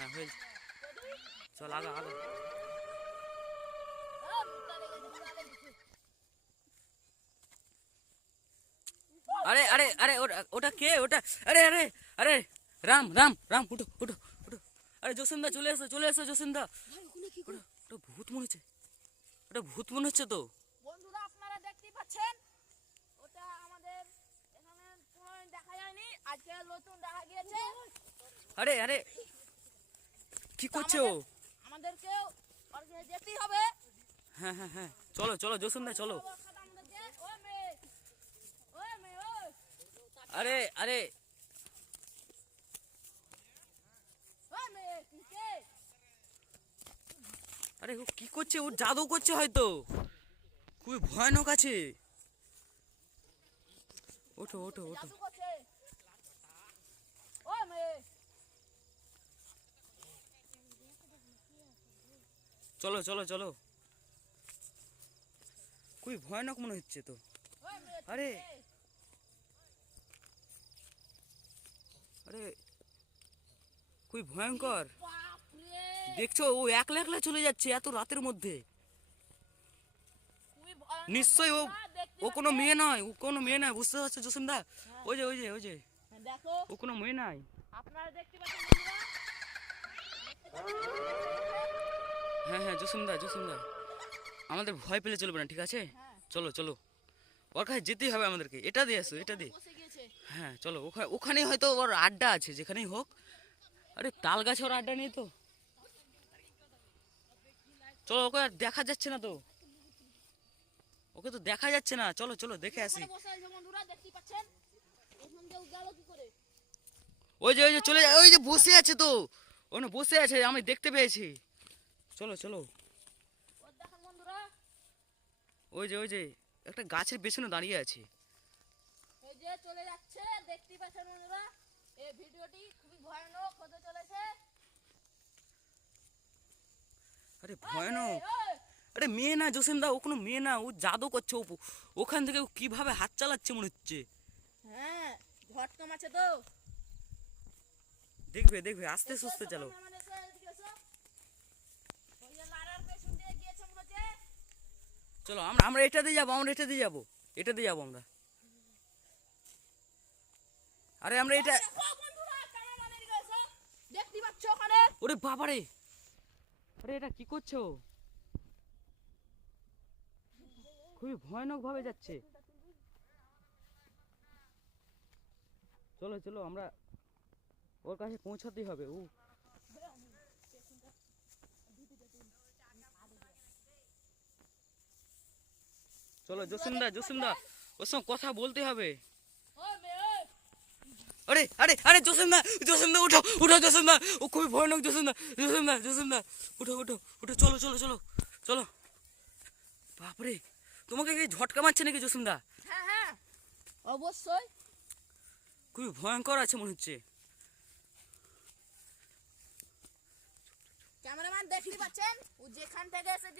হ্যাঁ হয়েছে, চল আগা আগা। আরে আরে আরে ওটা কে ওটা? আরে আরে আরে রাম রাম রাম, উঠো উঠো উঠো। আরে জসিন্দা চলে এসো চলে এসো জসিন্দা। ওটা ভূত মনে হচ্ছে, ওটা ভূত মনে হচ্ছে তো। বন্ধুরা আপনারা দেখতেই পাচ্ছেন, ওটা আমাদের এখানে কোনোদিন দেখা যায়নি, আজকে নতুন দেখা গিয়েছে। আরে আরে কি করছে ও? আমাদেরকে ওখানে যেতেই হবে। হ্যাঁ হ্যাঁ হ্যাঁ, চলো চলো জসিন্দা চলো। আমাদেরকে ওই মেয়ে, ওই মেয়ে, ওই আরে আরে ওই মেয়ে, তুই কে? আরে ও কি করছে? ও জাদু করছে হয়তো, খুবই ভয়ানক আছে। ওঠো ওঠো ওঠো। জাদু করছে। ওই মেয়ে, চলো চলো চলো, খুবই ভয়ানক মনে হচ্ছে তো। ওই মেয়ে, তুই আরে কে? আরে খুবই ভয়ঙ্কর বাপ রে, দেখছো, ও একলা একলা চলে যাচ্ছে এত রাতের মধ্যে। খুবই ভয়ানক নিশ্চয়ই ও, বন্ধুরা, দেখতে ও কোনো পাচ্ছেন? মেয়ে নয়, ও কোনো মেয়ে নয়, বুঝতে পারছো জসিমদা? ওই যে ওই যে ওই যে, দেখো, ও কোনো মেয়ে নাই। আপনারা দেখতে পাচ্ছেন বন্ধুরা? হ্যাঁ হ্যাঁ জসিমদা জসিমদা, আমাদের ভয় পেলে চলবে না, ঠিক আছে? হ্যাঁ। চলো চলো, ওর কাছে যেতেই হবে আমাদেরকে। এটা দিয়ে আসো, এটা দিয়ে। বসে গিয়েছে। হ্যাঁ চলো, ওখানে ওখানেই হয়তো ওর আড্ডা আছে, যেখানেই হোক। আরে তাল গাছে ওর আড্ডা নেই তো? চলো, ওকে আর দেখা যাচ্ছে না তো, ওকে তো দেখা যাচ্ছে না। চলো চলো দেখে আসি। ওখানে বসে আছে বন্ধুরা, দেখতে পাচ্ছেন? ওখান দিয়ে গেল কি করে? ওই যে চলে যায়, ওই যে বসে আছে তো, ওখানে বসে আছে, আমি দেখতে পেয়েছি। চলো চলো, ওর দেখেন বন্ধুরা, ওই যে একটা গাছের পেছনে দাঁড়িয়ে আছে। এই যে চলে যাচ্ছে, দেখতে পাচ্ছেন বন্ধুরা? এই ভিডিওটি খুবই ভয়ানক হতে চলেছে। আরে ওই ভয়ানক, মেয়ে, ওই, আরে মেয়ে না জসিমদা, ও কোনো মেয়ে না, ও জাদু করছে। ওখান থেকে ও কিভাবে হাত চালাচ্ছে মনে হচ্ছে। হ্যাঁ, ঝটকা মারছে তো। দেখবে দেখবে, আস্তে এসো, সুস্থে এসো, চালো। বন্ধুরা, এসো, এদিকে এসো। ওই যে লারার পেছন দিয়ে গিয়েছে মনে হচ্ছে। চলো আমরা আমরা এটা দিয়ে যাবো, আমরা এটা দিয়ে যাবো, এটা দিয়ে যাবো আমরা। আরে আমরা এটা, দেখো বন্ধুরা, ক্যামেরাম্যান এদিকে এসো। দেখতে পাচ্ছ ওখানে? ওরে বাবারে, আরে এটা কি করছো? খুবই ভয়ানক ভাবে যাচ্ছে। চলো চলো, আমরা ওর কাছে পৌঁছাতেই হবে। ও চলো জসিমদা জসিমদা, ওর সঙ্গে কথা বলতে হবে। ওই মেয়ে, ওই, আরে আরে আরে জসিমদা জসিমদা, উঠো উঠো জসিমদা, ও খুবই ভয়ানক। জসিমদা জসিমদা জসিমদা, উঠো উঠো উঠো, চলো চলো চলো চলো। বাপরে, তোমাকে কি ঝটকা মারছে নাকি জসিমদা? হ্যাঁ হ্যাঁ, অবশ্যই। খুবই ভয়ঙ্কর আছে মনে হচ্ছে। ক্যামেরাম্যান দেখতে পাচ্ছেন? ও যেখান থেকে এসে